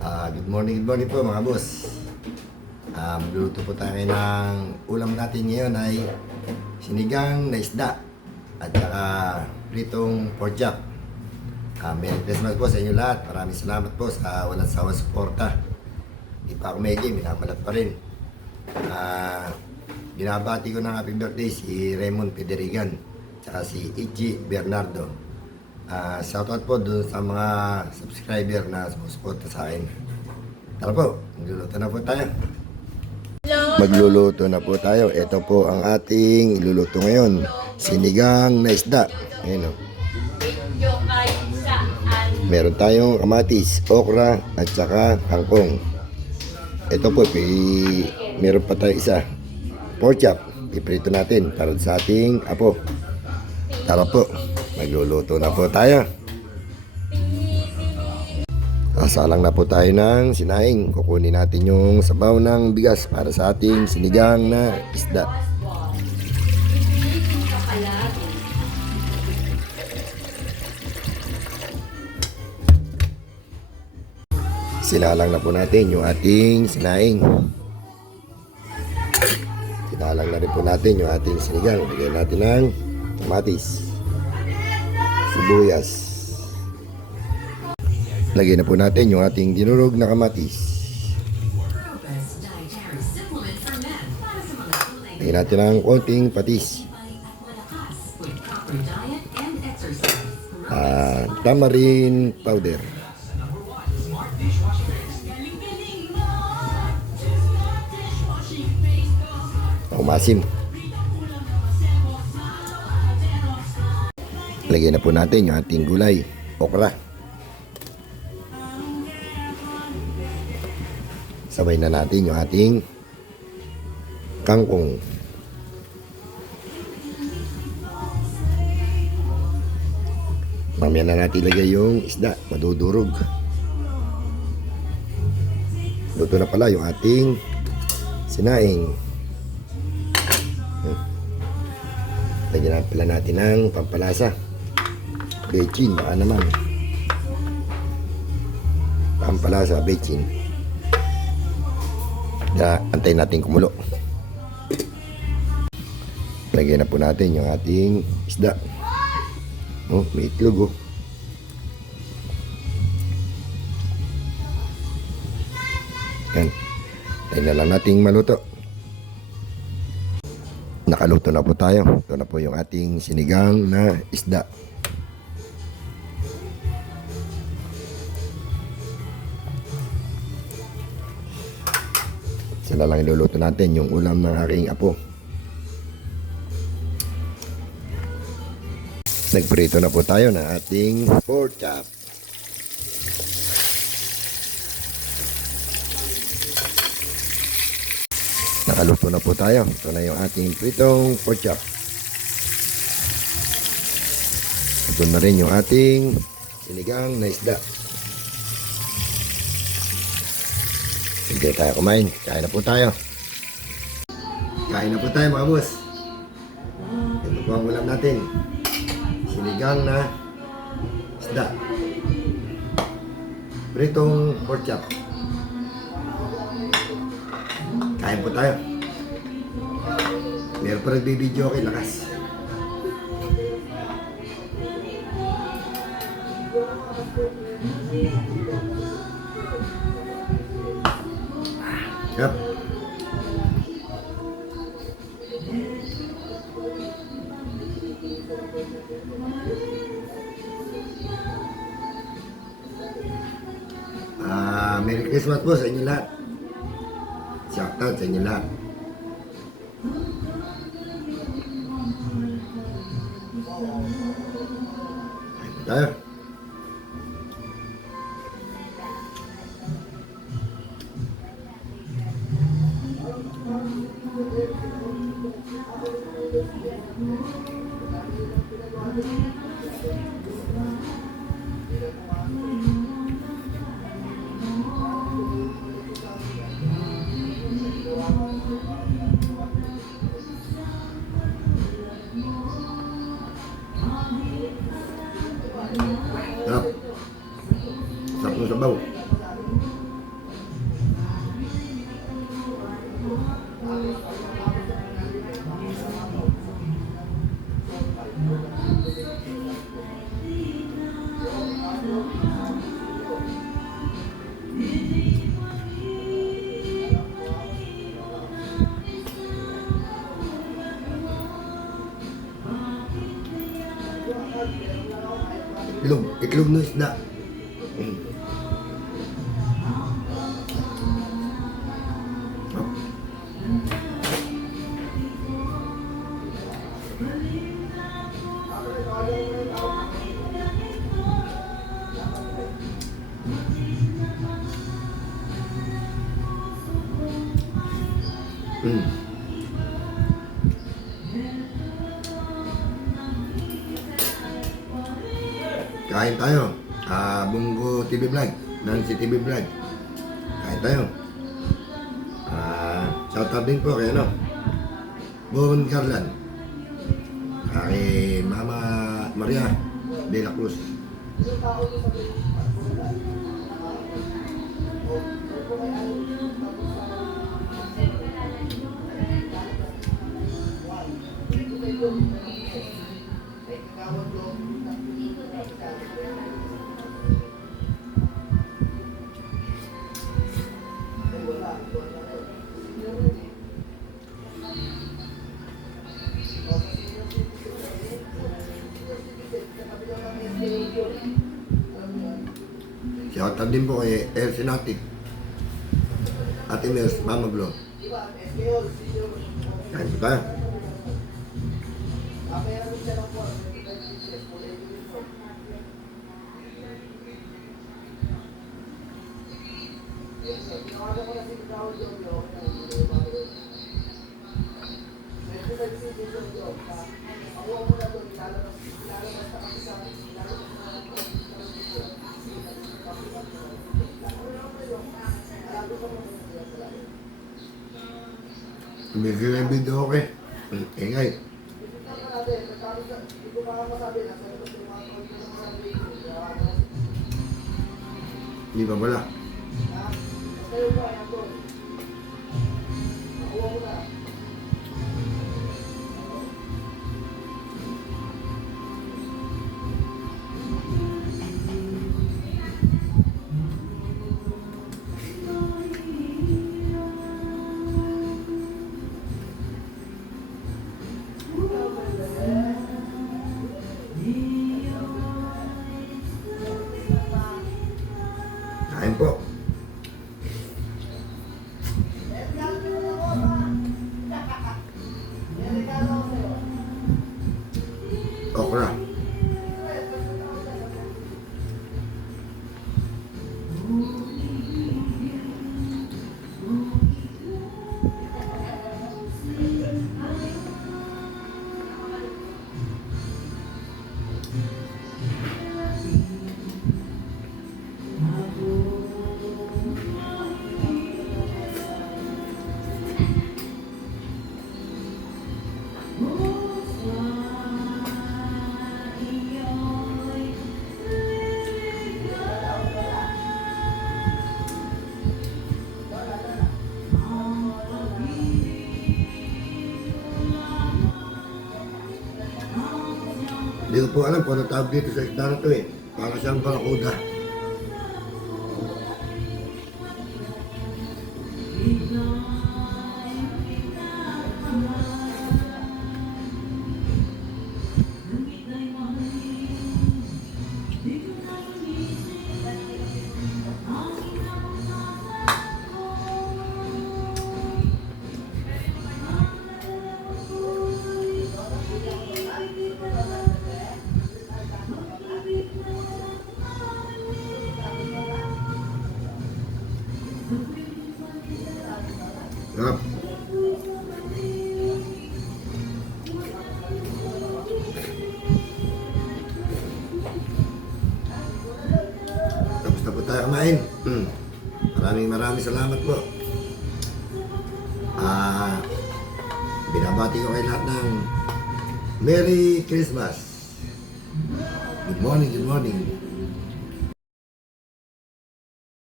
Good morning po mga boss. Magluluto po tayo ng ulam natin ngayon ay sinigang na isda at saka pritong pork chop. Merry Christmas po sa inyo lahat. Maraming salamat po sa walang sawang suporta. Hindi pa ako medyo, minabalat pa rin. Binabati ko ng happy birthday si Raymond Federigan at saka si Iggy Bernardo. Shoutout po doon sa mga subscriber na sumusuporta sa akin. Tara po, magluluto na po tayo. Magluluto na po tayo. Ito po ang ating iluluto ngayon. Sinigang na isda. Ayan o. Meron tayong kamatis, okra at saka kangkong. Ito po, meron pa tayo isa. Pork chop. Iprito natin para sa ating apo. Tara po, magluluto na po tayo. Salang na po tayo ng sinaing. Kukunin natin yung sabaw ng bigas para sa ating sinigang na isda. Sinalang na po natin yung ating sinaing. Sinalang na rin po natin yung ating sinigang. Lagyan natin ng kamatis, sibuyas. Lagyan na po natin yung ating dinurog na kamatis. Lagyan natin ng konting patis. Tamarind powder. Umasim. Lagyan na po natin yung ating gulay, okra. Sabay na natin yung ating kangkong. Mamaya na natin ilagay yung isda, madudurog. Luto na pala yung ating sinaing. Lagyan na pala natin ng pampalasa. Bechin, baka naman. Pampalasa, bechin. Antayin natin kumulo. Lagyan na po natin yung ating isda. Oh, may itlog oh. Yan. Antayin na lang nating maluto. Nakaluto na po tayo. Ito na po yung ating sinigang na isda. Sila lang iluluto natin yung ulam ng aking apo. Nagprito na po tayo ng ating pork chop. Nakaluto na po tayo. Ito na yung ating pritong pork chop. Ito na rin yung ating sinigang na isda. Hindi tayo kumain. Kain na po tayo. Kain na po tayo mga boss. Ito po ang ulam natin. Sinigang na isda. Pritong pork chop. Kain po tayo. Meron pa nagbibideo kay lakas. Yep. Merry Christmas po sa inyo lahat. Shoutout sa inyo lahat. Kain po tayo. itlog ng isda. Kain tayo. Bunggo TV Vlog. Nancy TV Vlog. Kain tayo. Shoutout din po kay Bon Garland. Kay Mama Maria de la Cruz. Shoutout din po kay El Sinatic, Ate Mers, Mama Glo. Kain po tayo. Tumigil yung video ko eh. Ingay. Hindi ba wala? Kain po. Okra. Hindi ko po alam kung ano tawag dito sa isda na to eh. Para siyang barakuda. Sarap. Tapos na po tayo kumain. Maraming salamat po. Binabati ko kayo lahat ng Merry Christmas. Good morning, good morning.